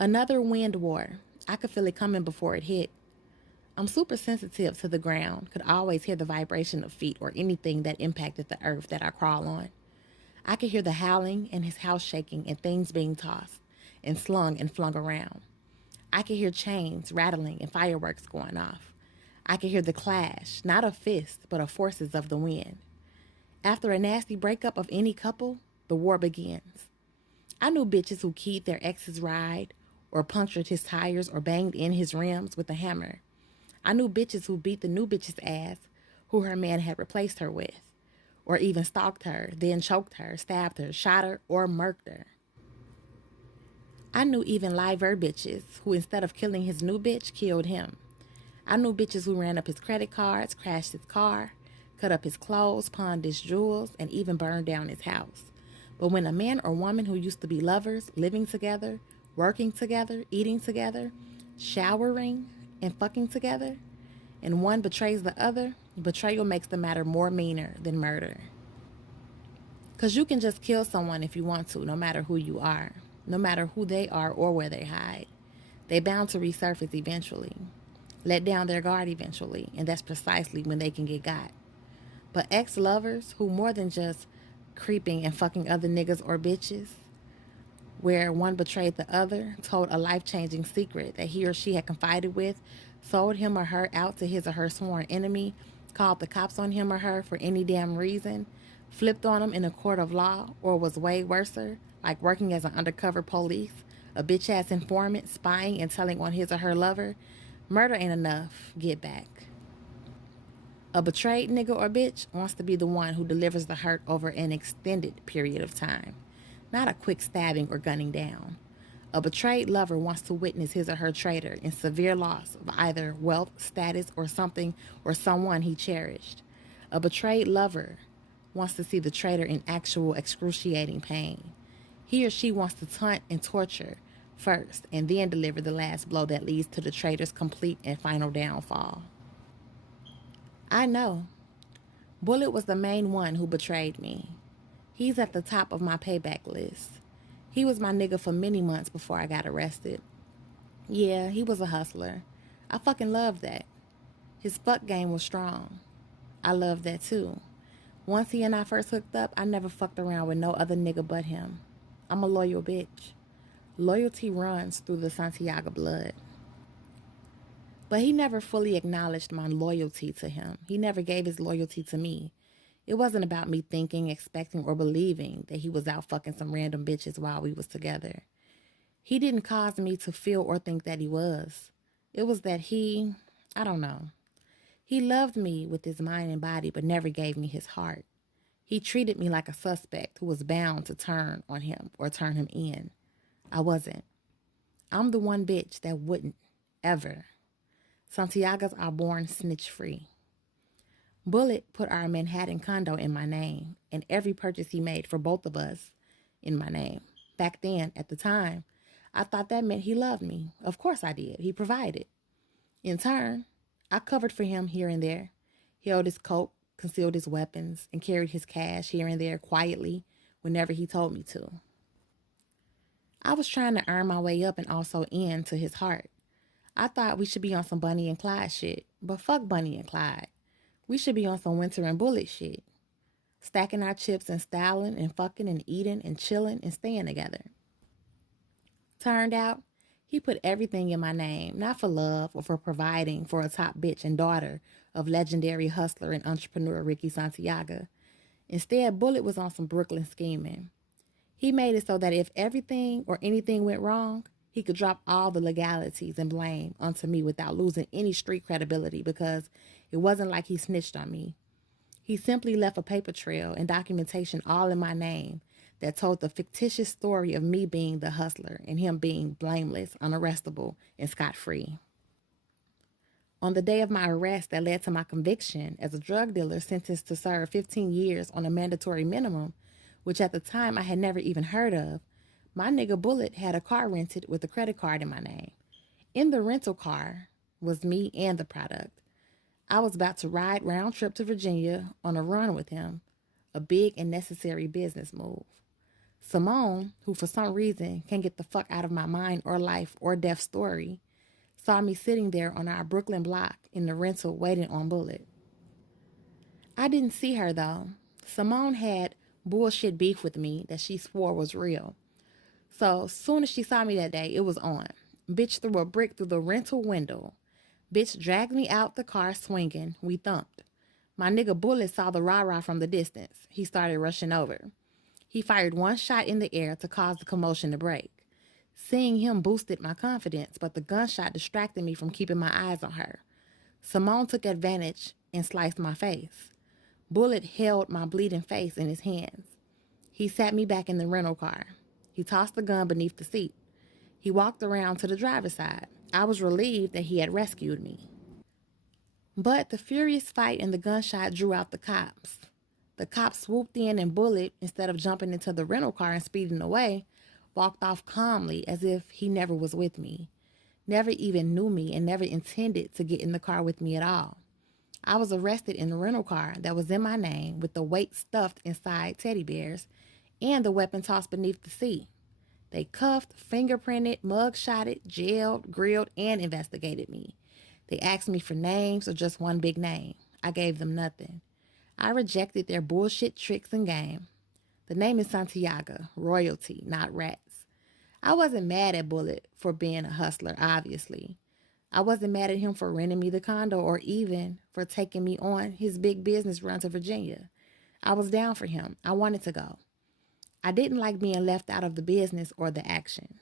Another wind war. I could feel it coming before it hit. I'm super sensitive to the ground, could always hear the vibration of feet or anything that impacted the earth that I crawl on. I could hear the howling and his house shaking and things being tossed and slung and flung around. I could hear chains rattling and fireworks going off. I could hear the clash, not of fists, but of forces of the wind. After a nasty breakup of any couple, the war begins. I knew bitches who keyed their ex's ride, or punctured his tires, or banged in his rims with a hammer. I knew bitches who beat the new bitch's ass, who her man had replaced her with, or even stalked her, then choked her, stabbed her, shot her, or murked her. I knew even liver bitches who, instead of killing his new bitch, killed him. I knew bitches who ran up his credit cards, crashed his car, cut up his clothes, pawned his jewels, and even burned down his house. But when a man or woman who used to be lovers, living together, working together, eating together, showering, and fucking together, and one betrays the other, betrayal makes the matter more meaner than murder. Because you can just kill someone if you want to, no matter who you are, no matter who they are or where they hide. They bound to resurface eventually, let down their guard eventually, and that's precisely when they can get got. But ex-lovers who more than just creeping and fucking other niggas or bitches, where one betrayed the other, told a life-changing secret that he or she had confided with, sold him or her out to his or her sworn enemy, called the cops on him or her for any damn reason, flipped on him in a court of law, or was way worser, like working as an undercover police, a bitch-ass informant, spying and telling on his or her lover. Murder ain't enough. Get back. A betrayed nigga or bitch wants to be the one who delivers the hurt over an extended period of time, not a quick stabbing or gunning down. A betrayed lover wants to witness his or her traitor in severe loss of either wealth, status, or something or someone he cherished. A betrayed lover wants to see the traitor in actual excruciating pain. He or she wants to taunt and torture first and then deliver the last blow that leads to the traitor's complete and final downfall. I know. Bullet was the main one who betrayed me. He's at the top of my payback list. He was my nigga for many months before I got arrested. Yeah, he was a hustler. I fucking loved that. His fuck game was strong. I loved that too. Once he and I first hooked up, I never fucked around with no other nigga but him. I'm a loyal bitch. Loyalty runs through the Souljah blood. But he never fully acknowledged my loyalty to him. He never gave his loyalty to me. It wasn't about me thinking, expecting, or believing that he was out fucking some random bitches while we was together. He didn't cause me to feel or think that he was. It was that I don't know. He loved me with his mind and body, but never gave me his heart. He treated me like a suspect who was bound to turn on him or turn him in. I wasn't. I'm the one bitch that wouldn't, ever. Santiago's are born snitch-free. Bullet put our Manhattan condo in my name, and every purchase he made for both of us in my name. Back then, at the time, I thought that meant he loved me. Of course I did. He provided. In turn, I covered for him here and there, held his coat, concealed his weapons, and carried his cash here and there quietly whenever he told me to. I was trying to earn my way up and also in to his heart. I thought we should be on some Bunny and Clyde shit, but fuck Bunny and Clyde. We should be on some Winter and Bullet shit. Stacking our chips and styling and fucking and eating and chilling and staying together. Turned out, he put everything in my name, not for love or for providing for a top bitch and daughter of legendary hustler and entrepreneur Ricky Santiago. Instead, Bullet was on some Brooklyn scheming. He made it so that if everything or anything went wrong, he could drop all the legalities and blame onto me without losing any street credibility because it wasn't like he snitched on me. He simply left a paper trail and documentation all in my name that told the fictitious story of me being the hustler and him being blameless, unarrestable, and scot-free. On the day of my arrest that led to my conviction as a drug dealer sentenced to serve 15 years on a mandatory minimum, which at the time I had never even heard of, my nigga Bullet had a car rented with a credit card in my name. In the rental car was me and the product. I was about to ride round trip to Virginia on a run with him, a big and necessary business move. Simone, who for some reason can't get the fuck out of my mind or life or death story, saw me sitting there on our Brooklyn block in the rental waiting on Bullet. I didn't see her though. Simone had bullshit beef with me that she swore was real. So soon as she saw me that day, it was on. Bitch threw a brick through the rental window. Bitch dragged me out the car swinging. We thumped. My nigga Bullet saw the rah-rah from the distance. He started rushing over. He fired one shot in the air to cause the commotion to break. Seeing him boosted my confidence, but the gunshot distracted me from keeping my eyes on her. Simone took advantage and sliced my face. Bullet held my bleeding face in his hands. He sat me back in the rental car. He tossed the gun beneath the seat. He walked around to the driver's side. I was relieved that he had rescued me. But the furious fight and the gunshot drew out the cops. The cops swooped in and Bullet, instead of jumping into the rental car and speeding away, walked off calmly as if he never was with me, never even knew me, and never intended to get in the car with me at all. I was arrested in the rental car that was in my name with the weight stuffed inside teddy bears and the weapon tossed beneath the seat. They cuffed, fingerprinted, mug-shotted, jailed, grilled, and investigated me. They asked me for names or just one big name. I gave them nothing. I rejected their bullshit tricks and game. The name is Souljah, royalty, not rats. I wasn't mad at Bullet for being a hustler, obviously. I wasn't mad at him for renting me the condo or even for taking me on his big business run to Virginia. I was down for him. I wanted to go. I didn't like being left out of the business or the action.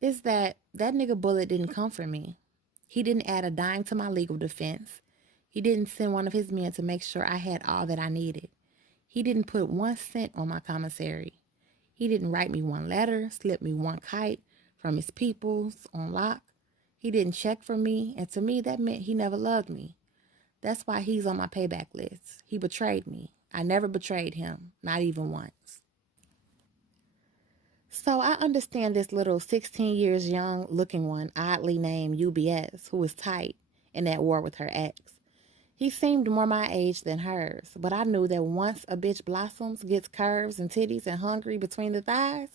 It's that nigga Bullet didn't come for me. He didn't add a dime to my legal defense. He didn't send one of his men to make sure I had all that I needed. He didn't put 1 cent on my commissary. He didn't write me one letter, slip me one kite from his peoples on lock. He didn't check for me, and to me that meant he never loved me. That's why he's on my payback list. He betrayed me. I never betrayed him, not even once. So I understand this little 16 years young looking one, oddly named UBS, who is tight and at war with her ex. He seemed more my age than hers, but I knew that once a bitch blossoms, gets curves and titties and hungry between the thighs,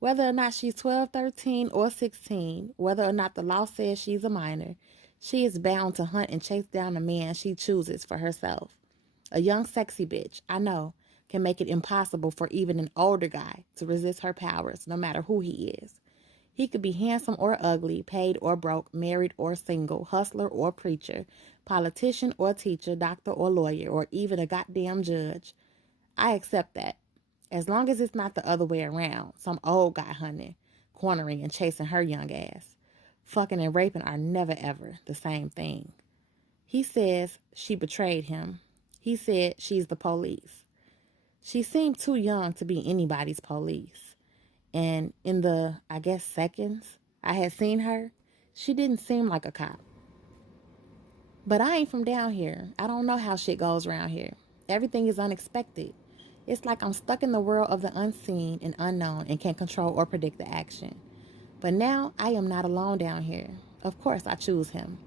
whether or not she's 12, 13, or 16, whether or not the law says she's a minor, she is bound to hunt and chase down a man she chooses for herself. A young, sexy bitch, I know, can make it impossible for even an older guy to resist her powers, no matter who he is. He could be handsome or ugly, paid or broke, married or single, hustler or preacher, politician or teacher, doctor or lawyer, or even a goddamn judge. I accept that. As long as it's not the other way around, some old guy hunting, cornering, and chasing her young ass. Fucking and raping are never ever the same thing. He says she betrayed him. He said she's the police. She seemed too young to be anybody's police. And in the, seconds I had seen her, she didn't seem like a cop. But I ain't from down here. I don't know how shit goes around here. Everything is unexpected. It's like I'm stuck in the world of the unseen and unknown and can't control or predict the action. But now I am not alone down here. Of course I choose him.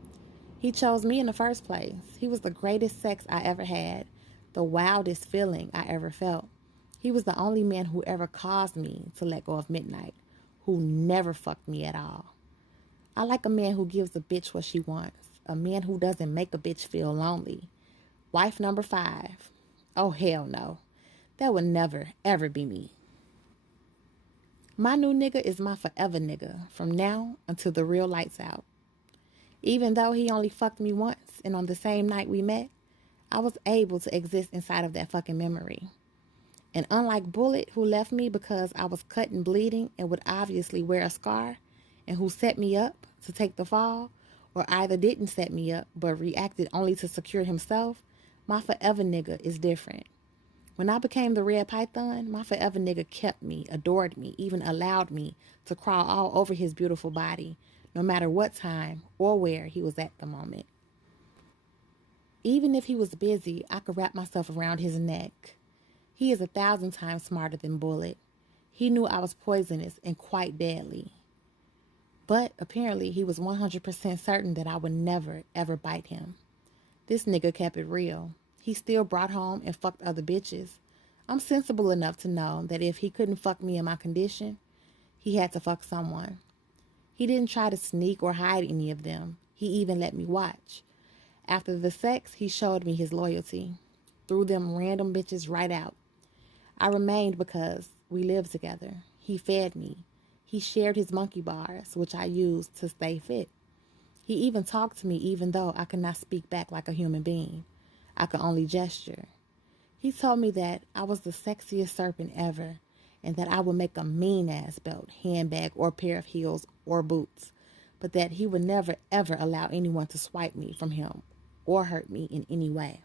He chose me in the first place. He was the greatest sex I ever had, the wildest feeling I ever felt. He was the only man who ever caused me to let go of midnight, who never fucked me at all. I like a man who gives a bitch what she wants, a man who doesn't make a bitch feel lonely. Wife number 5. Oh, hell no. That would never, ever be me. My new nigga is my forever nigga from now until the real lights out. Even though he only fucked me once and on the same night we met, I was able to exist inside of that fucking memory. And unlike Bullet, who left me because I was cut and bleeding and would obviously wear a scar, and who set me up to take the fall, or either didn't set me up but reacted only to secure himself, my forever nigga is different. When I became the Red Python, my forever nigga kept me, adored me, even allowed me to crawl all over his beautiful body, no matter what time or where he was at the moment. Even if he was busy, I could wrap myself around his neck. He is 1,000 times smarter than Bullet. He knew I was poisonous and quite deadly. But apparently he was 100% certain that I would never, ever bite him. This nigga kept it real. He still brought home and fucked other bitches. I'm sensible enough to know that if he couldn't fuck me in my condition, he had to fuck someone. He didn't try to sneak or hide any of them. He even let me watch. After the sex, he showed me his loyalty. Threw them random bitches right out. I remained because we lived together. He fed me. He shared his monkey bars, which I used to stay fit. He even talked to me even though I could not speak back like a human being. I could only gesture. He told me that I was the sexiest serpent ever and that I would make a mean-ass belt, handbag, or pair of heels or boots, but that he would never, ever allow anyone to swipe me from him or hurt me in any way.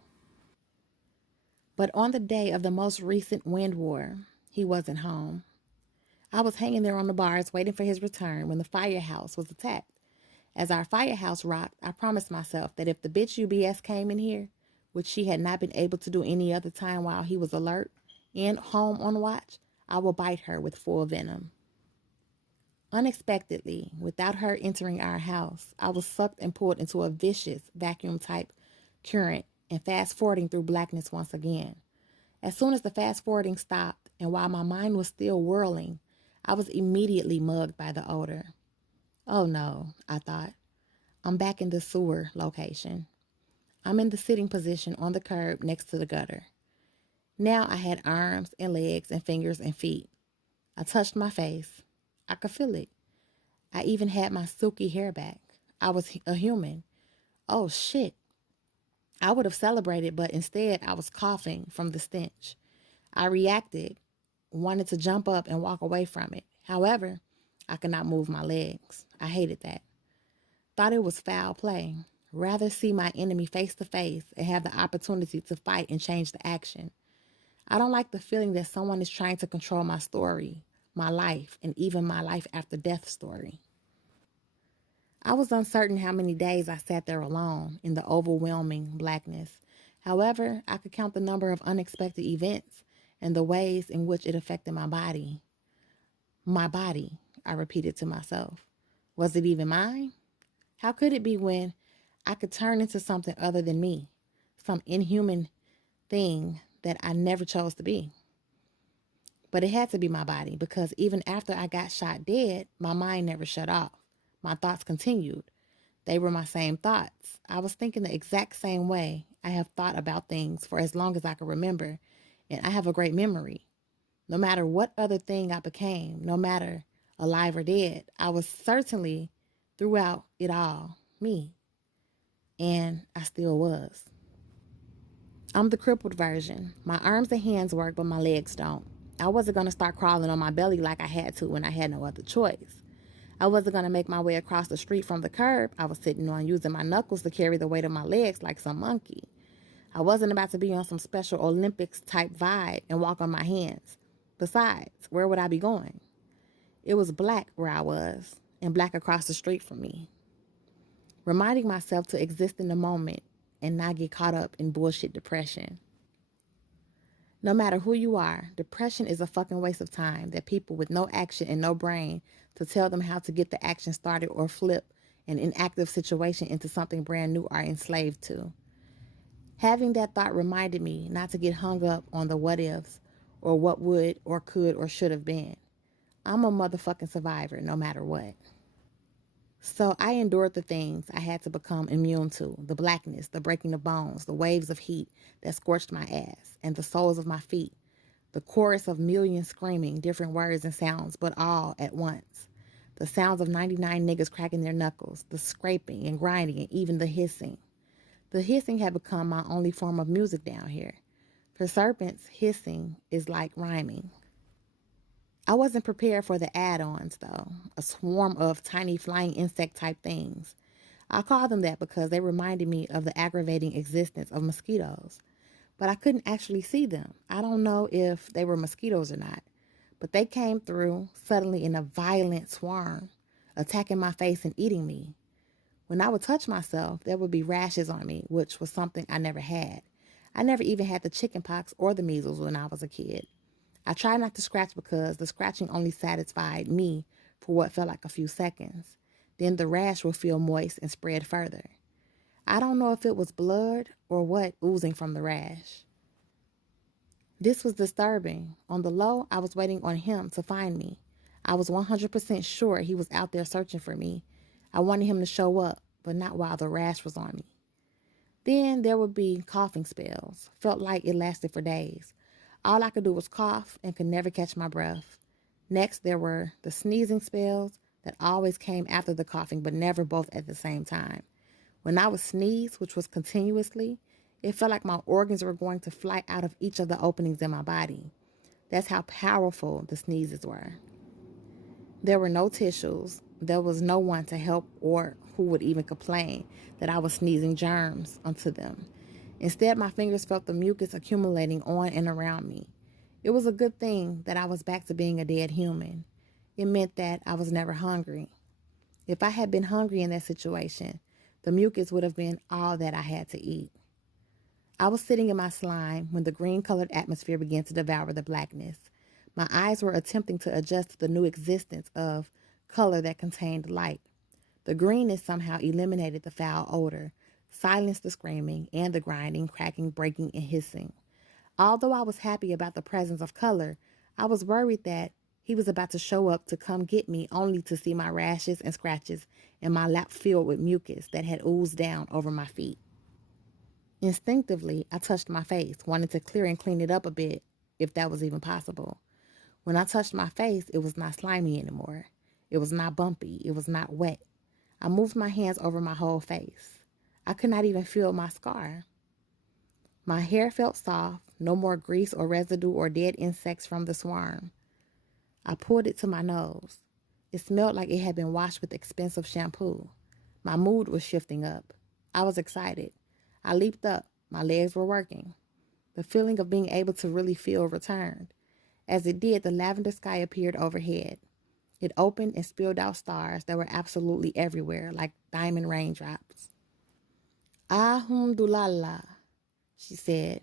But on the day of the most recent wind war, he wasn't home. I was hanging there on the bars waiting for his return when the firehouse was attacked. As our firehouse rocked, I promised myself that if the bitch UBS came in here, which she had not been able to do any other time while he was alert and home on watch, I will bite her with full venom. Unexpectedly, without her entering our house, I was sucked and pulled into a vicious vacuum-type current and fast-forwarding through blackness once again. As soon as the fast-forwarding stopped, and while my mind was still whirling, I was immediately mugged by the odor. Oh no, I thought. I'm back in the sewer location. I'm in the sitting position on the curb next to the gutter. Now I had arms and legs and fingers and feet. I touched my face. I could feel it. I even had my silky hair back. I was a human. Oh shit. I would have celebrated, but instead I was coughing from the stench. I reacted, wanted to jump up and walk away from it. However, I could not move my legs. I hated that. Thought it was foul play. Rather see my enemy face to face and have the opportunity to fight and change the action. I don't like the feeling that someone is trying to control my story, my life, and even my life after death story. I was uncertain how many days I sat there alone in the overwhelming blackness. However, I could count the number of unexpected events and the ways in which it affected my body. My body, I repeated to myself. Was it even mine? How could it be when I could turn into something other than me, some inhuman thing that I never chose to be? But it had to be my body because even after I got shot dead, my mind never shut off. My thoughts continued. They were my same thoughts. I was thinking the exact same way I have thought about things for as long as I can remember, and I have a great memory. No matter what other thing I became, no matter alive or dead, I was certainly, throughout it all, me. And I still was. I'm the crippled version. My arms and hands work, but my legs don't. I wasn't going to start crawling on my belly like I had to when I had no other choice. I wasn't going to make my way across the street from the curb I was sitting on using my knuckles to carry the weight of my legs like some monkey. I wasn't about to be on some special Olympics type vibe and walk on my hands. Besides, where would I be going? It was black where I was and black across the street from me. Reminding myself to exist in the moment and not get caught up in bullshit depression. No matter who you are, depression is a fucking waste of time that people with no action and no brain to tell them how to get the action started or flip an inactive situation into something brand new are enslaved to. Having that thought reminded me not to get hung up on the what ifs or what would or could or should have been. I'm a motherfucking survivor no matter what. So I endured the things I had to become immune to, the blackness, the breaking of bones, the waves of heat that scorched my ass and the soles of my feet, the chorus of millions screaming different words and sounds, but all at once. The sounds of 99 niggas cracking their knuckles, the scraping and grinding, and even the hissing. The hissing had become my only form of music down here. For serpents, hissing is like rhyming. I wasn't prepared for the add-ons, though, a swarm of tiny flying insect-type things. I call them that because they reminded me of the aggravating existence of mosquitoes. But I couldn't actually see them. I don't know if they were mosquitoes or not. But they came through suddenly in a violent swarm, attacking my face and eating me. When I would touch myself, there would be rashes on me, which was something I never had. I never even had the chicken pox or the measles when I was a kid. I tried not to scratch because the scratching only satisfied me for what felt like a few seconds. Then the rash would feel moist and spread further. I don't know if it was blood or what oozing from the rash. This was disturbing. On the low, I was waiting on him to find me. I was 100% sure he was out there searching for me. I wanted him to show up, but not while the rash was on me. Then there would be coughing spells. Felt like it lasted for days. All I could do was cough and could never catch my breath. Next, there were the sneezing spells that always came after the coughing, but never both at the same time. When I would sneeze, which was continuously, it felt like my organs were going to fly out of each of the openings in my body. That's how powerful the sneezes were. There were no tissues. There was no one to help or who would even complain that I was sneezing germs onto them. Instead, my fingers felt the mucus accumulating on and around me. It was a good thing that I was back to being a dead human. It meant that I was never hungry. If I had been hungry in that situation, the mucus would have been all that I had to eat. I was sitting in my slime when the green-colored atmosphere began to devour the blackness. My eyes were attempting to adjust to the new existence of color that contained light. The greenness somehow eliminated the foul odor, silenced the screaming and the grinding, cracking, breaking, and hissing. Although I was happy about the presence of color, I was worried that he was about to show up to come get me, only to see my rashes and scratches and my lap filled with mucus that had oozed down over my feet. Instinctively, I touched my face, wanting to clear and clean it up a bit, if that was even possible. When I touched my face, it was not slimy anymore. It was not bumpy. It was not wet. I moved my hands over my whole face. I could not even feel my scar. My hair felt soft, no more grease or residue or dead insects from the swarm. I pulled it to my nose. It smelled like it had been washed with expensive shampoo. My mood was shifting up. I was excited. I leaped up. My legs were working. The feeling of being able to really feel returned. As it did, the lavender sky appeared overhead. It opened and spilled out stars that were absolutely everywhere, like diamond raindrops. Alhamdulillah, she said,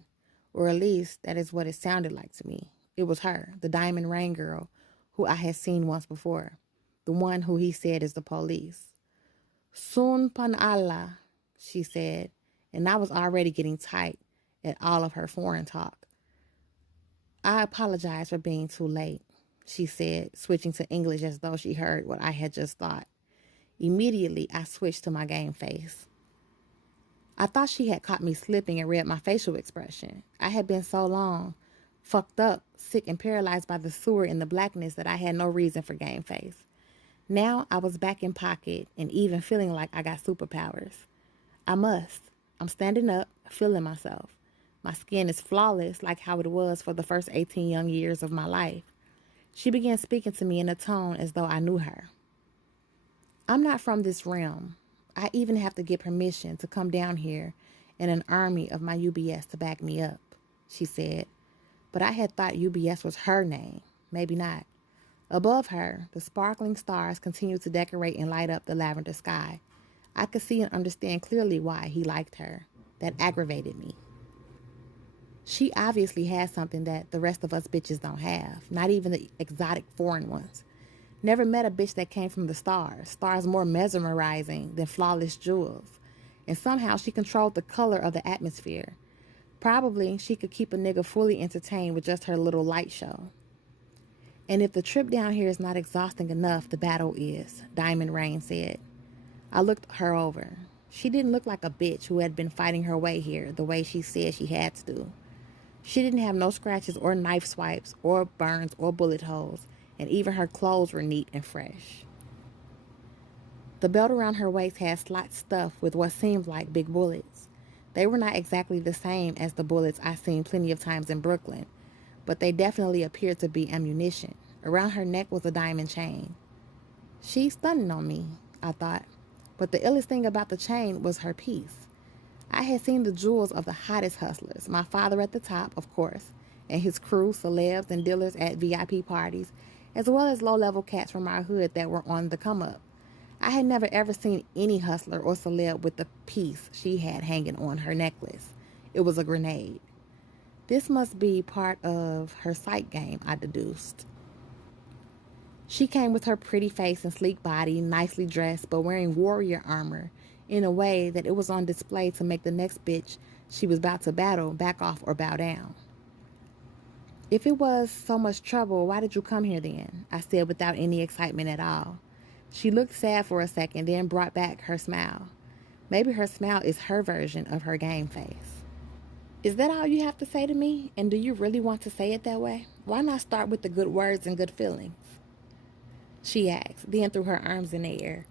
or at least that is what it sounded like to me. It was her, the diamond rain girl, who I had seen once before, the one who he said is the police. Subhanallah, she said, and I was already getting tight at all of her foreign talk. I apologize for being too late, she said, switching to English as though she heard what I had just thought. Immediately, I switched to my game face. I thought she had caught me slipping and read my facial expression. I had been so long, fucked up, sick and paralyzed by the sewer and the blackness that I had no reason for game face. Now I was back in pocket and even feeling like I got superpowers. I'm standing up, feeling myself. My skin is flawless like how it was for the first 18 young years of my life. She began speaking to me in a tone as though I knew her. I'm not from this realm. I even have to get permission to come down here and an army of my UBS to back me up, she said. But I had thought UBS was her name. Maybe not. Above her, the sparkling stars continued to decorate and light up the lavender sky. I could see and understand clearly why he liked her. That aggravated me. She obviously has something that the rest of us bitches don't have, not even the exotic foreign ones. Never met a bitch that came from the stars, stars more mesmerizing than flawless jewels. And somehow she controlled the color of the atmosphere. Probably she could keep a nigga fully entertained with just her little light show. And if the trip down here is not exhausting enough, the battle is, Diamond Rain said. I looked her over. She didn't look like a bitch who had been fighting her way here the way she said she had to do. She didn't have no scratches or knife swipes or burns or bullet holes, and even her clothes were neat and fresh. The belt around her waist had slots stuffed with what seemed like big bullets. They were not exactly the same as the bullets I'd seen plenty of times in Brooklyn, but they definitely appeared to be ammunition. Around her neck was a diamond chain. She's stunning on me, I thought, but the illest thing about the chain was her piece. I had seen the jewels of the hottest hustlers, my father at the top, of course, and his crew, celebs and dealers at VIP parties, as well as low-level cats from our hood that were on the come-up. I had never ever seen any hustler or celeb with the piece she had hanging on her necklace. It was a grenade. This must be part of her sight game, I deduced. She came with her pretty face and sleek body, nicely dressed, but wearing warrior armor in a way that it was on display to make the next bitch she was about to battle back off or bow down. If it was so much trouble, why did you come here then? I said without any excitement at all. She looked sad for a second, then brought back her smile. Maybe her smile is her version of her game face. Is that all you have to say to me? And do you really want to say it that way? Why not start with the good words and good feelings? She asked, then threw her arms in the air.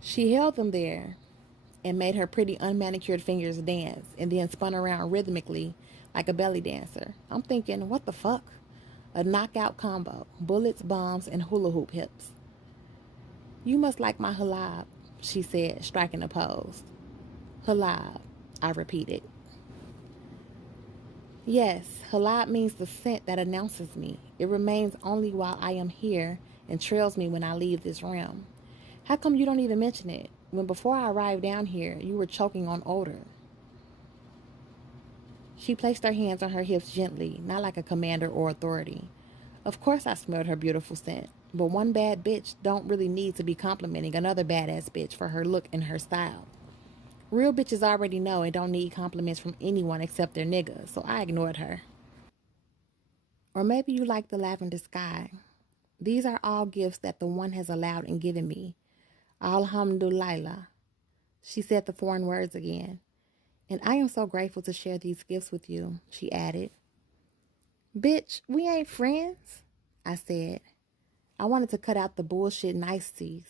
She held them there and made her pretty unmanicured fingers dance, and then spun around rhythmically like a belly dancer. I'm thinking, what the fuck? A knockout combo, bullets, bombs, and hula hoop hips. You must like my halab, she said, striking a pose. Halab, I repeated. Yes, halab means the scent that announces me. It remains only while I am here and trails me when I leave this realm. How come you don't even mention it, when before I arrived down here, you were choking on odor? She placed her hands on her hips gently, not like a commander or authority. Of course I smelled her beautiful scent, but one bad bitch don't really need to be complimenting another badass bitch for her look and her style. Real bitches already know and don't need compliments from anyone except their nigga, so I ignored her. Or maybe you like the lavender sky. These are all gifts that the one has allowed and given me. Alhamdulillah. She said the foreign words again. And I am so grateful to share these gifts with you, she added. Bitch, we ain't friends, I said. I wanted to cut out the bullshit niceties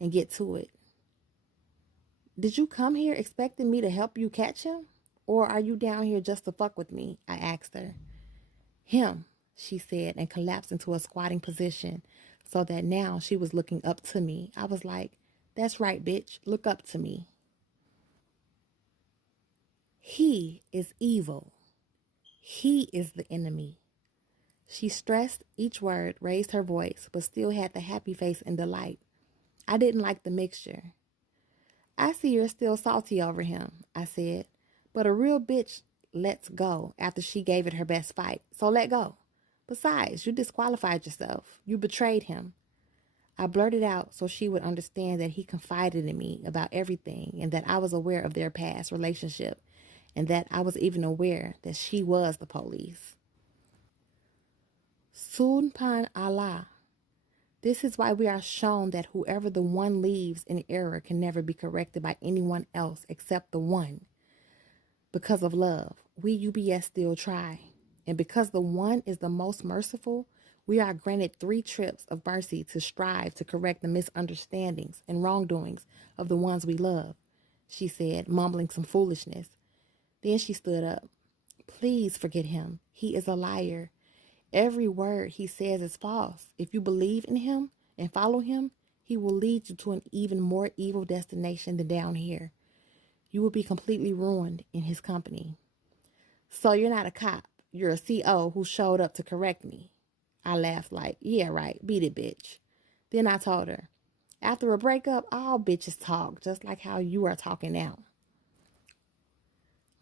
and get to it. Did you come here expecting me to help you catch him? Or are you down here just to fuck with me? I asked her. Him, she said, and collapsed into a squatting position so that now she was looking up to me. I was like, that's right, bitch, look up to me. He is evil. He is the enemy. She stressed each word, raised her voice, but still had the happy face and delight. I didn't like the mixture. I see you're still salty over him, I said, but a real bitch lets go after she gave it her best fight, so let go. Besides, you disqualified yourself. You betrayed him. I blurted out so she would understand that he confided in me about everything and that I was aware of their past relationship and that I was even aware that she was the police. Subhanallah. This is why we are shown that whoever the one leaves in error can never be corrected by anyone else except the one. Because of love, we UBS still try. And because the one is the most merciful, we are granted 3 trips of mercy to strive to correct the misunderstandings and wrongdoings of the ones we love, she said, mumbling some foolishness. Then she stood up. Please forget him. He is a liar. Every word he says is false. If you believe in him and follow him, he will lead you to an even more evil destination than down here. You will be completely ruined in his company. So you're not a cop. You're a CO who showed up to correct me. I laughed like, yeah, right, beat it, bitch. Then I told her, after a breakup, all bitches talk, just like how you are talking now.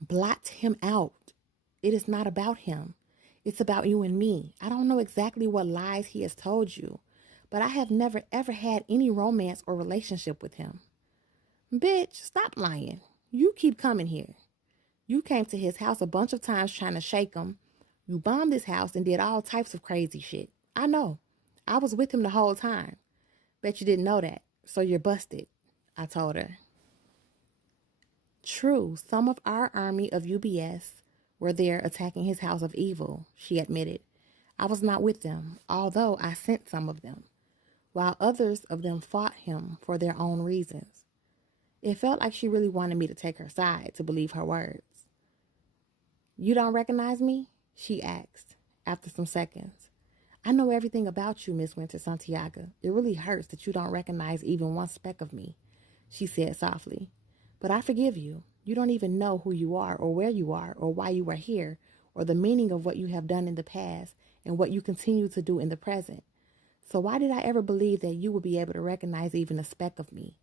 Blot him out. It is not about him. It's about you and me. I don't know exactly what lies he has told you, but I have never ever had any romance or relationship with him. Bitch, stop lying. You keep coming here. You came to his house a bunch of times trying to shake him. You bombed his house and did all types of crazy shit. I know. I was with him the whole time. Bet you didn't know that, so you're busted, I told her. True, some of our army of UBS were there attacking his house of evil, she admitted. I was not with them, although I sent some of them, while others of them fought him for their own reasons. It felt like she really wanted me to take her side to believe her words. You don't recognize me? She asked, after some seconds. I know everything about you, Miss Winter Santiago. It really hurts that you don't recognize even one speck of me, she said softly. But I forgive you. You don't even know who you are or where you are or why you are here or the meaning of what you have done in the past and what you continue to do in the present. So why did I ever believe that you would be able to recognize even a speck of me?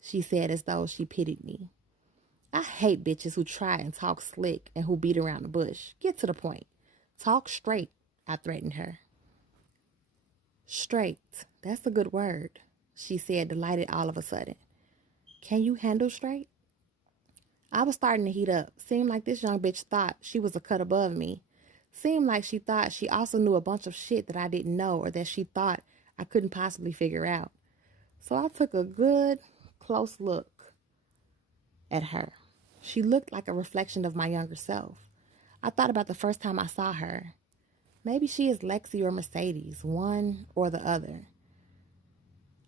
She said as though she pitied me. I hate bitches who try and talk slick and who beat around the bush. Get to the point. Talk straight, I threatened her. Straight, that's a good word, she said, delighted all of a sudden. Can you handle straight? I was starting to heat up. Seemed like this young bitch thought she was a cut above me. Seemed like she thought she also knew a bunch of shit that I didn't know or that she thought I couldn't possibly figure out. So I took a good, close look at her. She looked like a reflection of my younger self. I thought about the first time I saw her. Maybe she is Lexi or Mercedes, one or the other.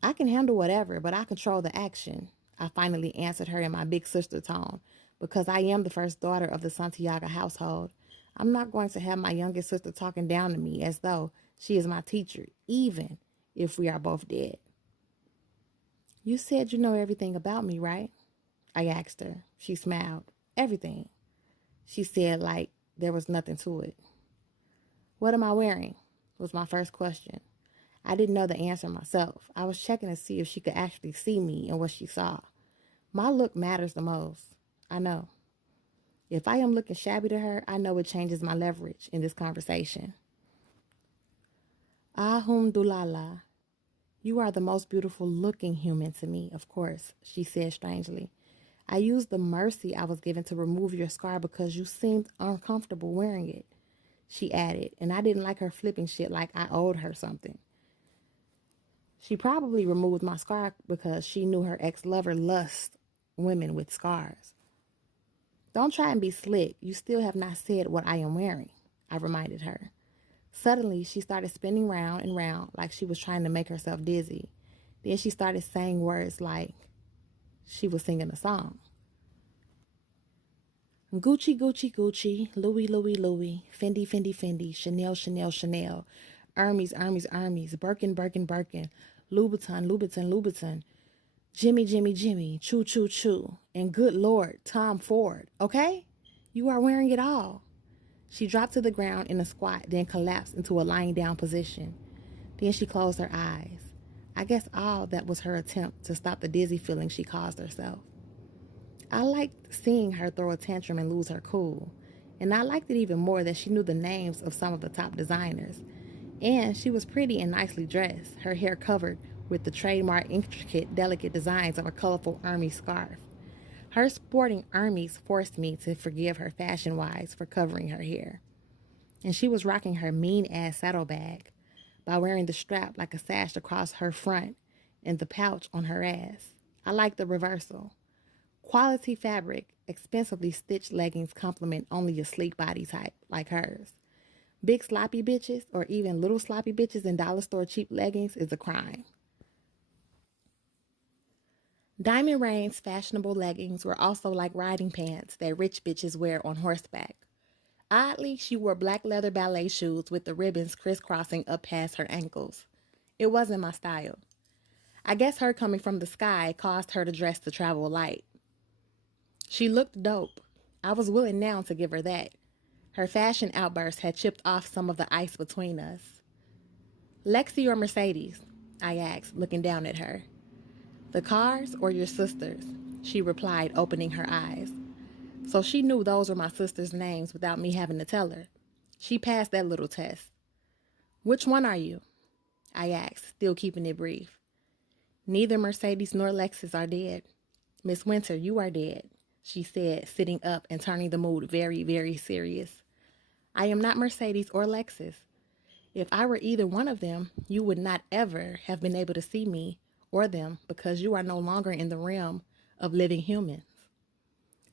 I can handle whatever, but I control the action. I finally answered her in my big sister tone, because I am the first daughter of the Santiago household. I'm not going to have my youngest sister talking down to me as though she is my teacher, even if we are both dead. You said you know everything about me, right? I asked her. She smiled. Everything. She said like there was nothing to it. What am I wearing? Was my first question. I didn't know the answer myself. I was checking to see if she could actually see me and what she saw. My look matters the most. I know. If I am looking shabby to her, I know it changes my leverage in this conversation. Ahumdulillah. You are the most beautiful looking human to me, of course, she said strangely. I used the mercy I was given to remove your scar because you seemed uncomfortable wearing it, she added, and I didn't like her flipping shit like I owed her something. She probably removed my scar because she knew her ex-lover lusts women with scars. Don't try and be slick. You still have not said what I am wearing, I reminded her. Suddenly, she started spinning round and round like she was trying to make herself dizzy. Then she started saying words like she was singing a song. Gucci, Gucci, Gucci, Louis, Louis, Louis, Fendi, Fendi, Fendi, Chanel, Chanel, Chanel, Hermes, Hermes, Hermes, Birkin, Birkin, Birkin, Louboutin, Louboutin, Louboutin, Jimmy, Jimmy, Jimmy, Choo, Choo, Choo, and good Lord, Tom Ford, okay? You are wearing it all. She dropped to the ground in a squat, then collapsed into a lying down position. Then she closed her eyes. I guess all that was her attempt to stop the dizzy feeling she caused herself. I liked seeing her throw a tantrum and lose her cool. And I liked it even more that she knew the names of some of the top designers. And she was pretty and nicely dressed, her hair covered with the trademark intricate, delicate designs of a colorful Hermes scarf. Her sporting Hermes forced me to forgive her fashion-wise for covering her hair. And she was rocking her mean-ass saddlebag by wearing the strap like a sash across her front and the pouch on her ass. I like the reversal. Quality fabric, expensively stitched leggings complement only a sleek body type like hers. Big sloppy bitches or even little sloppy bitches in dollar store cheap leggings is a crime. Diamond Rain's fashionable leggings were also like riding pants that rich bitches wear on horseback. Oddly, she wore black leather ballet shoes with the ribbons crisscrossing up past her ankles. It wasn't my style. I guess her coming from the sky caused her to dress to travel light. She looked dope. I was willing now to give her that. Her fashion outburst had chipped off some of the ice between us. Lexi or Mercedes? I asked, looking down at her. The cars or your sisters? She replied, opening her eyes. So she knew those were my sisters' names without me having to tell her. She passed that little test. Which one are you? I asked, still keeping it brief. Neither Mercedes nor Lexus are dead. Miss Winter, you are dead, she said, sitting up and turning the mood very, very serious. I am not Mercedes or Lexus. If I were either one of them, you would not ever have been able to see me or them because you are no longer in the realm of living humans.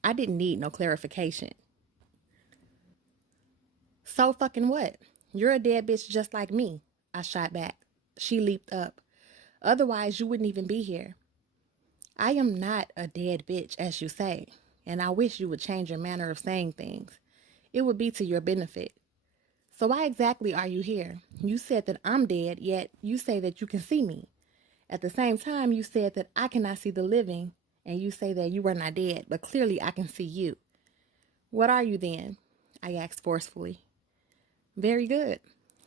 I didn't need no clarification. So fucking what? You're a dead bitch just like me, I shot back. She leaped up. Otherwise, you wouldn't even be here. I am not a dead bitch, as you say, and I wish you would change your manner of saying things. It would be to your benefit. So why exactly are you here? You said that I'm dead, yet you say that you can see me. At the same time, you said that I cannot see the living, and you say that you are not dead, but clearly I can see you. What are you then? I asked forcefully. Very good,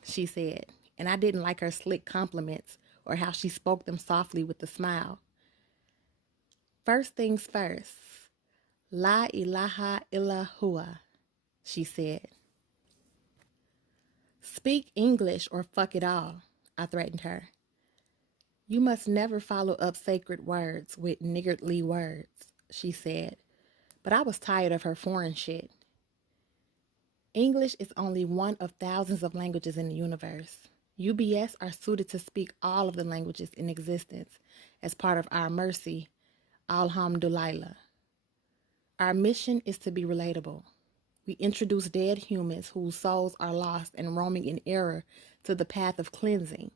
she said, and I didn't like her slick compliments or how she spoke them softly with a smile. First things first, La ilaha illa huwa, she said. Speak English or fuck it all, I threatened her. You must never follow up sacred words with niggardly words, she said, but I was tired of her foreign shit. English is only one of thousands of languages in the universe. UBS are suited to speak all of the languages in existence as part of our mercy, Alhamdulillah. Our mission is to be relatable. We introduce dead humans whose souls are lost and roaming in error to the path of cleansing.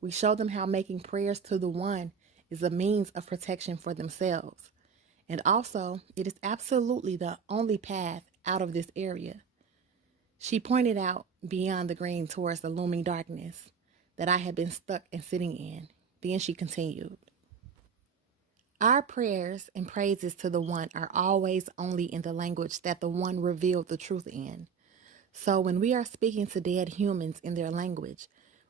We show them how making prayers to the One is a means of protection for themselves. And also, it is absolutely the only path out of this area. She pointed out beyond the green towards the looming darkness that I had been stuck and sitting in. Then she continued. Our prayers and praises to the One are always only in the language that the One revealed the truth in. So when we are speaking to dead humans in their language,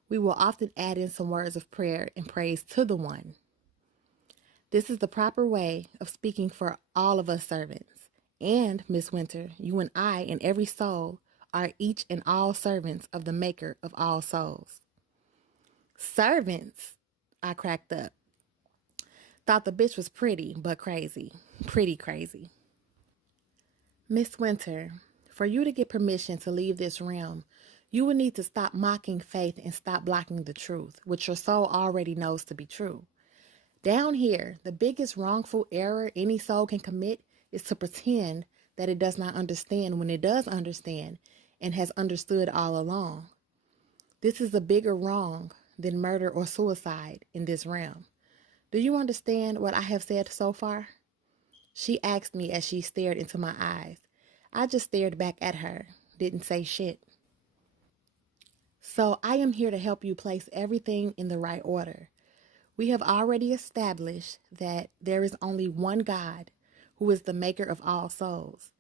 we will often add in some words of prayer and praise to the One. This is the proper way of speaking for all of us servants. And, Miss Winter, you and I and every soul are each and all servants of the Maker of all souls. Servants, I cracked up. Thought the bitch was pretty, but crazy. Pretty crazy. Miss Winter, for you to get permission to leave this realm, you will need to stop mocking faith and stop blocking the truth, which your soul already knows to be true. Down here, the biggest wrongful error any soul can commit is to pretend that it does not understand when it does understand and has understood all along. This is a bigger wrong than murder or suicide in this realm. Do you understand what I have said so far? She asked me as she stared into my eyes. I just stared back at her, didn't say shit. So I am here to help you place everything in the right order. We have already established that there is only one God who is the maker of all souls.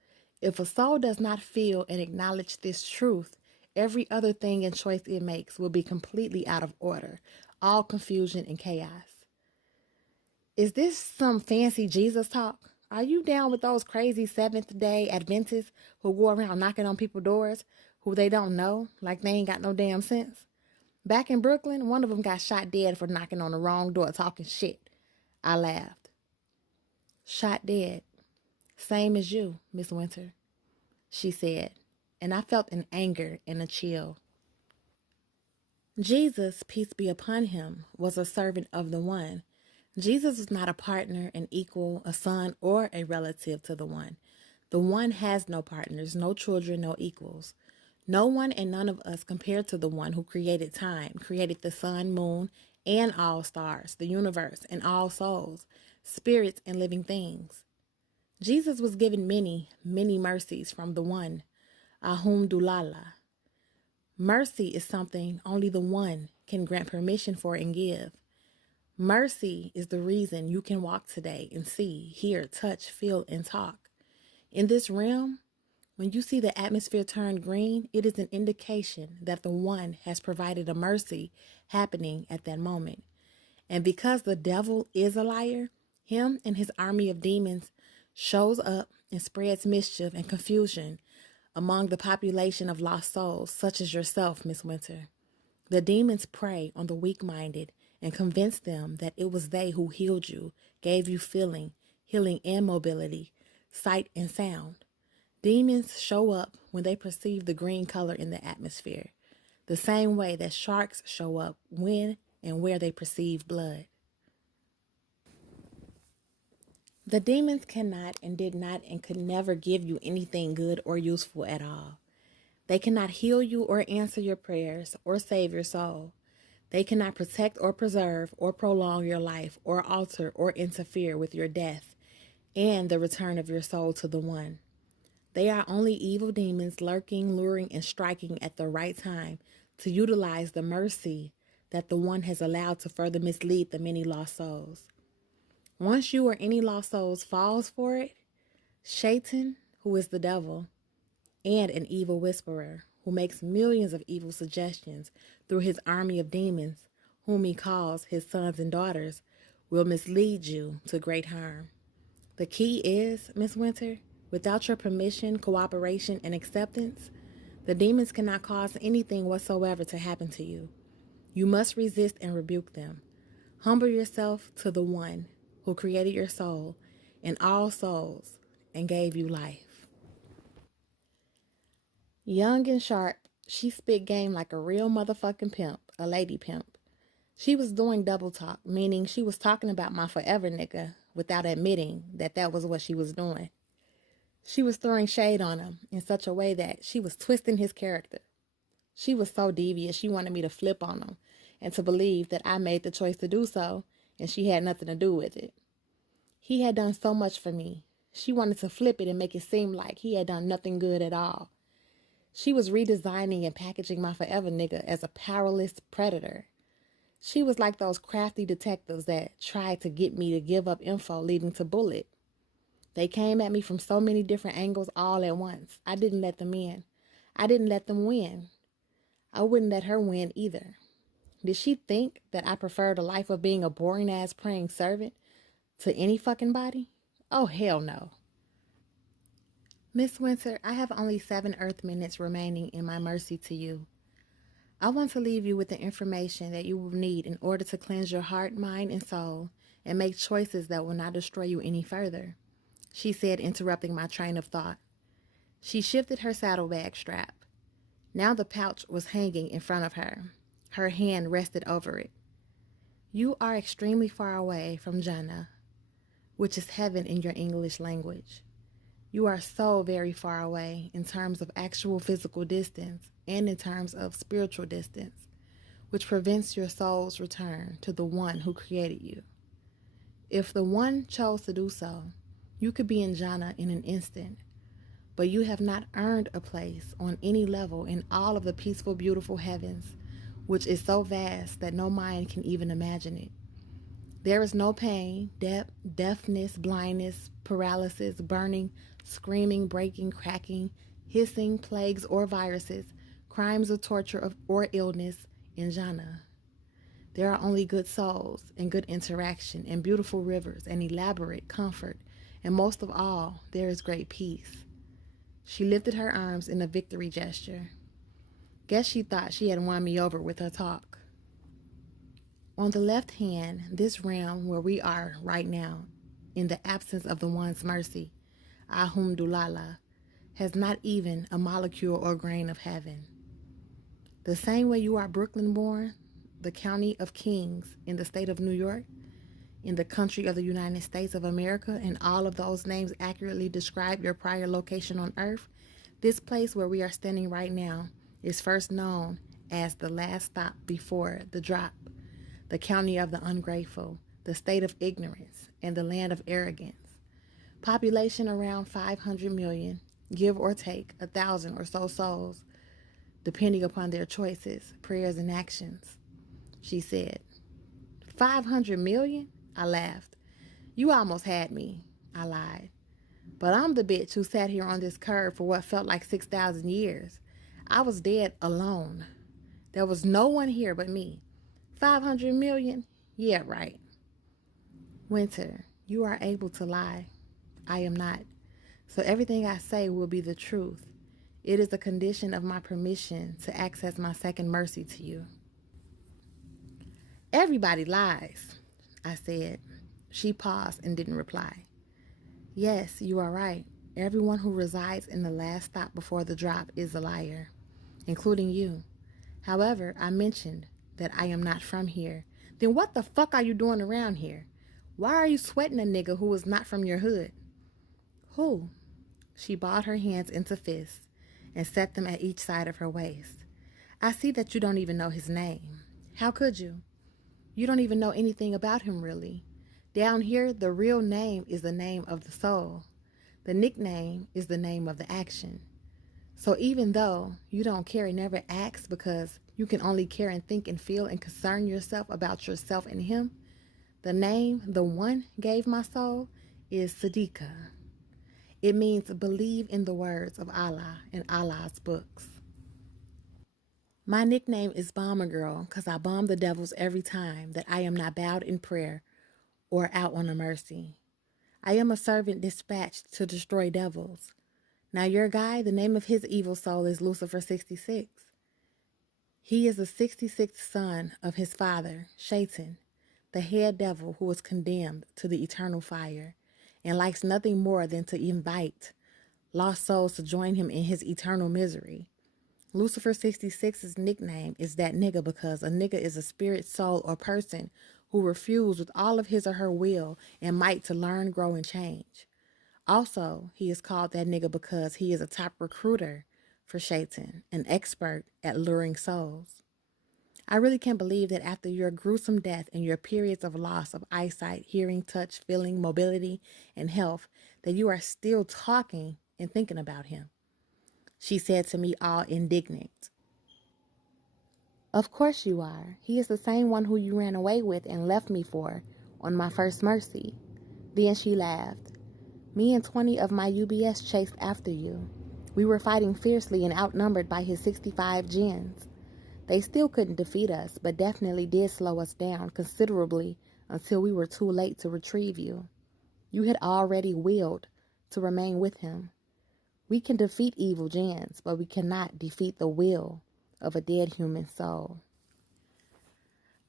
If a soul does not feel and acknowledge this truth, every other thing and choice it makes will be completely out of order, all confusion and chaos. Is this some fancy Jesus talk? Are you down with those crazy Seventh-day Adventists who go around knocking on people's doors who they don't know, like they ain't got no damn sense? Back in Brooklyn, one of them got shot dead for knocking on the wrong door talking shit. I laughed. Shot dead. Same as you, Miss Winter, she said, and I felt an anger and a chill. Jesus, peace be upon him, was a servant of the One. Jesus was not a partner, an equal, a son, or a relative to the One. The One has no partners, no children, no equals. No one and none of us compared to the One who created time, created the sun, moon, and all stars, the universe, and all souls, spirits, and living things. Jesus was given many, many mercies from the One, Alhamdulillah. Mercy is something only the One can grant permission for and give. Mercy is the reason you can walk today and see, hear, touch, feel, and talk. In this realm, when you see the atmosphere turn green, it is an indication that the One has provided a mercy happening at that moment. And because the devil is a liar, him and his army of demons shows up and spreads mischief and confusion among the population of lost souls, such as yourself, Miss Winter. The demons prey on the weak-minded and convince them that it was they who healed you, gave you healing and mobility, sight and sound. Demons show up when they perceive the green color in the atmosphere, the same way that sharks show up when and where they perceive blood. The demons cannot and did not and could never give you anything good or useful at all. They cannot heal you or answer your prayers or save your soul. They cannot protect or preserve or prolong your life or alter or interfere with your death and the return of your soul to the One. They are only evil demons lurking, luring, and striking at the right time to utilize the mercy that the One has allowed to further mislead the many lost souls. Once you or any lost souls falls for it, Shaitan, who is the devil, and an evil whisperer who makes millions of evil suggestions through his army of demons, whom he calls his sons and daughters, will mislead you to great harm. The key is, Miss Winter, without your permission, cooperation, and acceptance, the demons cannot cause anything whatsoever to happen to you. You must resist and rebuke them. Humble yourself to the One who created your soul and all souls and gave you life. Young and sharp, she spit game like a real motherfucking pimp, a lady pimp. She was doing double talk, meaning she was talking about my forever nigga without admitting that that was what she was doing. She was throwing shade on him in such a way that she was twisting his character. She was so devious, she wanted me to flip on him and to believe that I made the choice to do so and she had nothing to do with it. He had done so much for me. She wanted to flip it and make it seem like he had done nothing good at all. She was redesigning and packaging my forever nigga as a powerless predator. She was like those crafty detectives that tried to get me to give up info leading to Bullet. They came at me from so many different angles all at once. I didn't let them in. I didn't let them win. I wouldn't let her win either. Did she think that I preferred a life of being a boring-ass praying servant to any fucking body? Oh, hell no. Miss Winter, I have only 7 Earth minutes remaining in my mercy to you. I want to leave you with the information that you will need in order to cleanse your heart, mind, and soul and make choices that will not destroy you any further, she said, interrupting my train of thought. She shifted her saddlebag strap. Now the pouch was hanging in front of her. Her hand rested over it. You are extremely far away from Jannah, which is heaven in your English language. You are so very far away in terms of actual physical distance and in terms of spiritual distance, which prevents your soul's return to the one who created you. If the one chose to do so, you could be in Jannah in an instant, but you have not earned a place on any level in all of the peaceful, beautiful heavens, which is so vast that no mind can even imagine it. There is no pain, deafness, blindness, paralysis, burning, screaming, breaking, cracking, hissing, plagues or viruses, crimes of torture or illness in Jannah. There are only good souls and good interaction and beautiful rivers and elaborate comfort, and most of all, there is great peace. She lifted her arms in a victory gesture. Guess she thought she had won me over with her talk. On the left hand, this realm where we are right now, in the absence of the one's mercy, Ahumdulillah, has not even a molecule or grain of heaven. The same way you are Brooklyn born, the county of Kings in the state of New York, in the country of the United States of America, and all of those names accurately describe your prior location on Earth, this place where we are standing right now is first known as the last stop before the drop, the county of the ungrateful, the state of ignorance, and the land of arrogance. Population around 500 million, give or take 1,000 or so souls, depending upon their choices, prayers, and actions, she said. 500 million? I laughed. You almost had me, I lied. But I'm the bitch who sat here on this curb for what felt like 6,000 years. I was dead alone. There was no one here but me. 500 million? Yeah, right. Winter, you are able to lie. I am not. So everything I say will be the truth. It is a condition of my permission to access my second mercy to you. Everybody lies, I said. She paused and didn't reply. Yes, you are right. Everyone who resides in the last stop before the drop is a liar, including you. However, I mentioned that I am not from here. Then what the fuck are you doing around here? Why are you sweating a nigga who is not from your hood? Who? She balled her hands into fists and set them at each side of her waist. I see that you don't even know his name. How could you? You don't even know anything about him, really. Down here, the real name is the name of the soul. The nickname is the name of the action. So even though you don't care and never ask because you can only care and think and feel and concern yourself about yourself and him, the name the one gave my soul is Sadiqa. It means believe in the words of Allah and Allah's books. My nickname is Bomber Girl because I bomb the devils every time that I am not bowed in prayer or out on a mercy. I am a servant dispatched to destroy devils. Now your guy, the name of his evil soul is Lucifer 66. He is the 66th son of his father, Shaitan, the head devil who was condemned to the eternal fire and likes nothing more than to invite lost souls to join him in his eternal misery. Lucifer 66's nickname is that nigga because a nigga is a spirit, soul, or person who refused with all of his or her will and might to learn, grow, and change. Also, he is called that nigga because he is a top recruiter for Shaitan, an expert at luring souls. I really can't believe that after your gruesome death and your periods of loss of eyesight, hearing, touch, feeling, mobility, and health, that you are still talking and thinking about him. She said to me, all indignant. Of course you are. He is the same one who you ran away with and left me for on my first mercy. Then she laughed. Me and 20 of my UBS chased after you. We were fighting fiercely and outnumbered by his 65 jinns. They still couldn't defeat us, but definitely did slow us down considerably until we were too late to retrieve you. You had already willed to remain with him. We can defeat evil jinns, but we cannot defeat the will of a dead human soul.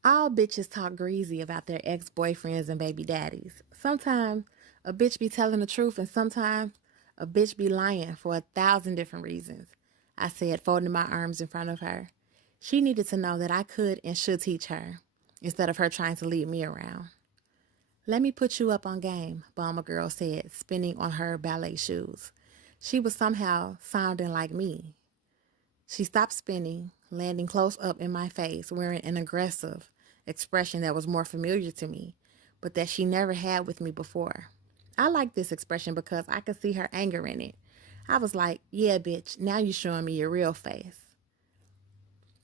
All bitches talk greasy about their ex-boyfriends and baby daddies. Sometimes a bitch be telling the truth and sometimes a bitch be lying for 1,000 different reasons, I said, folding my arms in front of her. She needed to know that I could and should teach her, instead of her trying to lead me around. Let me put you up on game, Bomber Girl said, spinning on her ballet shoes. She was somehow sounding like me. She stopped spinning, landing close up in my face, wearing an aggressive expression that was more familiar to me, but that she never had with me before. I liked this expression because I could see her anger in it. I was like, yeah, bitch, now you're showing me your real face.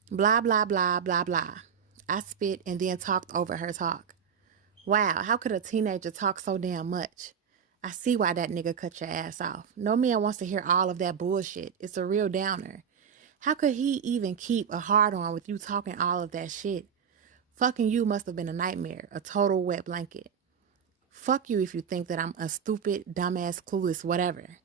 Blah, blah, blah, blah, blah. I spit and then talked over her talk. Wow, how could a teenager talk so damn much? I see why that nigga cut your ass off. No man wants to hear all of that bullshit. It's a real downer. How could he even keep a hard on with you talking all of that shit? Fucking you must have been a nightmare, a total wet blanket. Fuck you if you think that I'm a stupid, dumbass, clueless, whatever.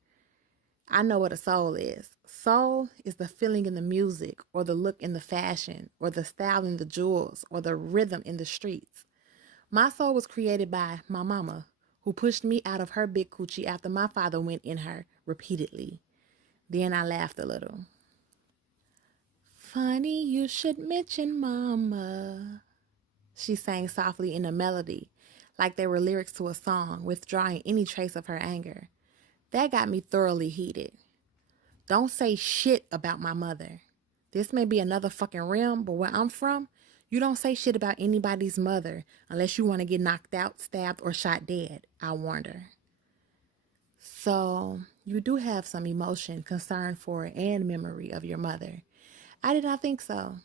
I know what a soul is. Soul is the feeling in the music, or the look in the fashion, or the style in the jewels, or the rhythm in the streets. My soul was created by my mama, who pushed me out of her big coochie after my father went in her repeatedly. Then I laughed a little. Funny you should mention mama, she sang softly in a melody, like they were lyrics to a song, withdrawing any trace of her anger. That got me thoroughly heated. Don't say shit about my mother. This may be another fucking realm, but where I'm from, you don't say shit about anybody's mother unless you want to get knocked out, stabbed, or shot dead, I warned her. So, you do have some emotion, concern for, and memory of your mother. I did not think so.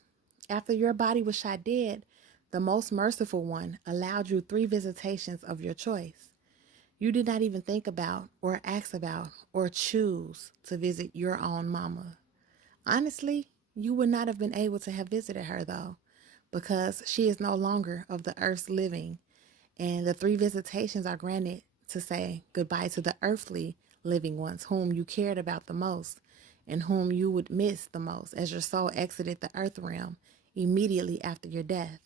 After your body was shot dead, the most merciful one allowed you 3 visitations of your choice. You did not even think about, or ask about, or choose to visit your own mama. Honestly, you would not have been able to have visited her, though, because she is no longer of the earth's living, and the 3 visitations are granted to say goodbye to the earthly living ones whom you cared about the most and whom you would miss the most as your soul exited the earth realm immediately after your death.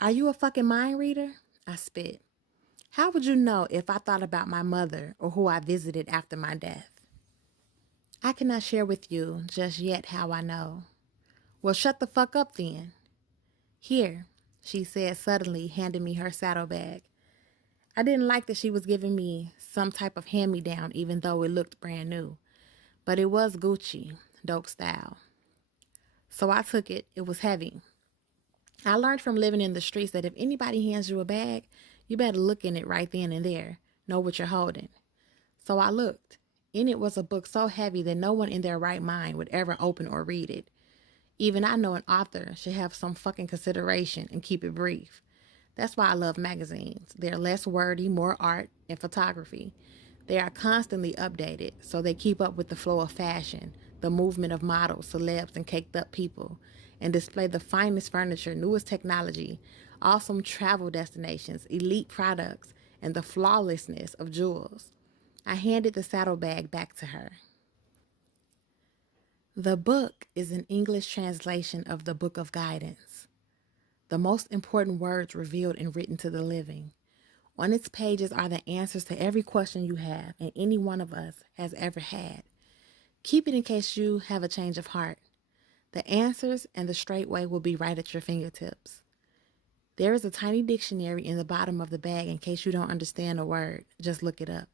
Are you a fucking mind reader? I spit. How would you know if I thought about my mother or who I visited after my death? I cannot share with you just yet how I know. Well, shut the fuck up then. Here, she said suddenly, handing me her saddlebag. I didn't like that she was giving me some type of hand-me-down even though it looked brand new. But it was Gucci, dope style. So I took it. It was heavy. I learned from living in the streets that if anybody hands you a bag, you better look in it right then and there, know what you're holding. So I looked. In it was a book so heavy that no one in their right mind would ever open or read it. Even I know an author should have some fucking consideration and keep it brief. That's why I love magazines. They're less wordy, more art, and photography. They are constantly updated, so they keep up with the flow of fashion, the movement of models, celebs, and caked up people, and display the finest furniture, newest technology, awesome travel destinations, elite products, and the flawlessness of jewels. I handed the saddlebag back to her. The book is an English translation of the Book of Guidance, the most important words revealed and written to the living. On its pages are the answers to every question you have and any one of us has ever had. Keep it in case you have a change of heart. The answers and the straight way will be right at your fingertips. There is a tiny dictionary in the bottom of the bag in case you don't understand a word. Just look it up.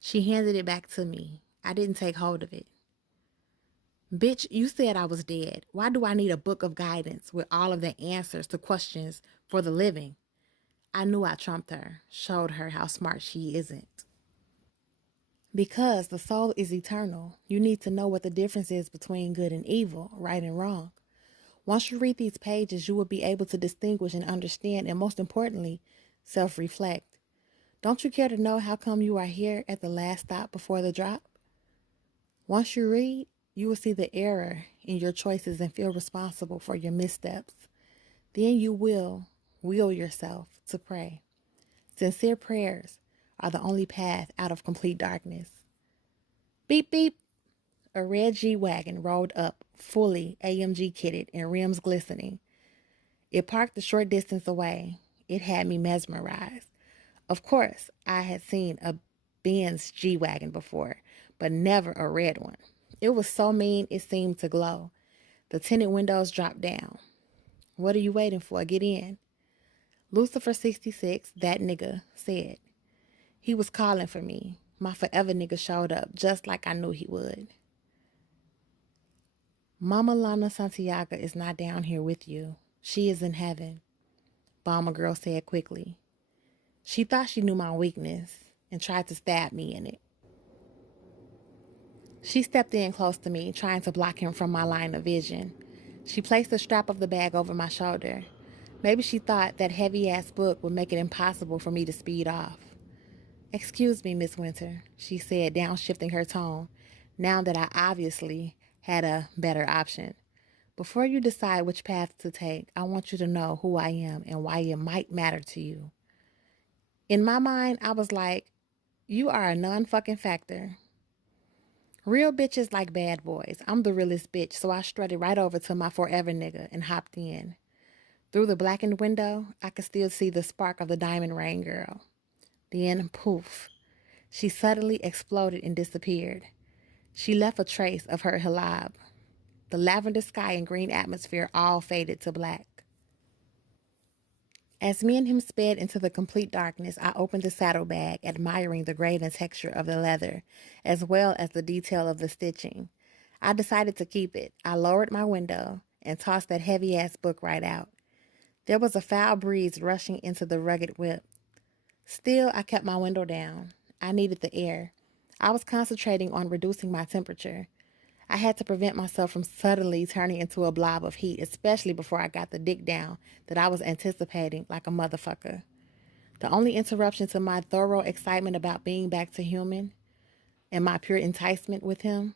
She handed it back to me. I didn't take hold of it. Bitch, you said I was dead. Why do I need a book of guidance with all of the answers to questions for the living? I knew I trumped her, showed her how smart she isn't. Because the soul is eternal, you need to know what the difference is between good and evil, right and wrong. Once you read these pages, you will be able to distinguish and understand, and most importantly, self-reflect. Don't you care to know how come you are here at the last stop before the drop? Once you read, you will see the error in your choices and feel responsible for your missteps. Then you will yourself to pray. Sincere prayers are the only path out of complete darkness. Beep, beep. A red G-Wagon rolled up, fully AMG kitted and rims glistening. It parked a short distance away. It had me mesmerized. Of course, I had seen a Benz G-Wagon before, but never a red one. It was so mean it seemed to glow. The tinted windows dropped down. What are you waiting for? Get in. Lucifer 66, that nigga, said. He was calling for me. My forever nigga showed up just like I knew he would. Mama Lana Santiago is not down here with you. She is in heaven, Bomber Girl said quickly. She thought she knew my weakness and tried to stab me in it. She stepped in close to me, trying to block him from my line of vision. She placed the strap of the bag over my shoulder. Maybe she thought that heavy-ass book would make it impossible for me to speed off. Excuse me, Miss Winter, she said, downshifting her tone, now that I obviously had a better option. Before you decide which path to take, I want you to know who I am and why it might matter to you. In my mind, I was like, you are a non-fucking factor. Real bitches like bad boys. I'm the realest bitch, so I strutted right over to my forever nigga and hopped in. Through the blackened window, I could still see the spark of the diamond ring girl. Then, poof, she suddenly exploded and disappeared. She left a trace of her hijab. The lavender sky and green atmosphere all faded to black. As me and him sped into the complete darkness, I opened the saddlebag, admiring the grade and texture of the leather, as well as the detail of the stitching. I decided to keep it. I lowered my window and tossed that heavy-ass book right out. There was a foul breeze rushing into the rugged whip. Still, I kept my window down. I needed the air. I was concentrating on reducing my temperature. I had to prevent myself from suddenly turning into a blob of heat, especially before I got the dick down that I was anticipating like a motherfucker. The only interruption to my thorough excitement about being back to human and my pure enticement with him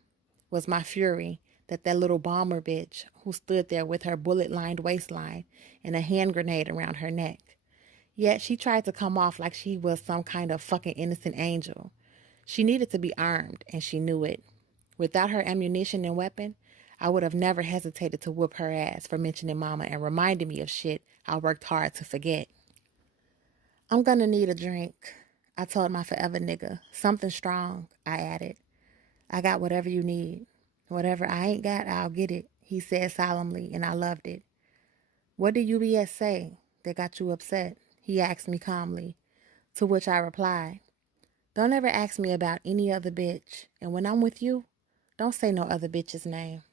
was my fury that little bomber bitch who stood there with her bullet-lined waistline and a hand grenade around her neck. Yet she tried to come off like she was some kind of fucking innocent angel. She needed to be armed, and she knew it. Without her ammunition and weapon, I would have never hesitated to whoop her ass for mentioning mama and reminding me of shit I worked hard to forget. I'm gonna need a drink, I told my forever nigga. Something strong, I added. I got whatever you need. Whatever I ain't got, I'll get it, he said solemnly, and I loved it. What did UBS say that got you upset? He asked me calmly, to which I replied, don't ever ask me about any other bitch, and when I'm with you, don't say no other bitch's name.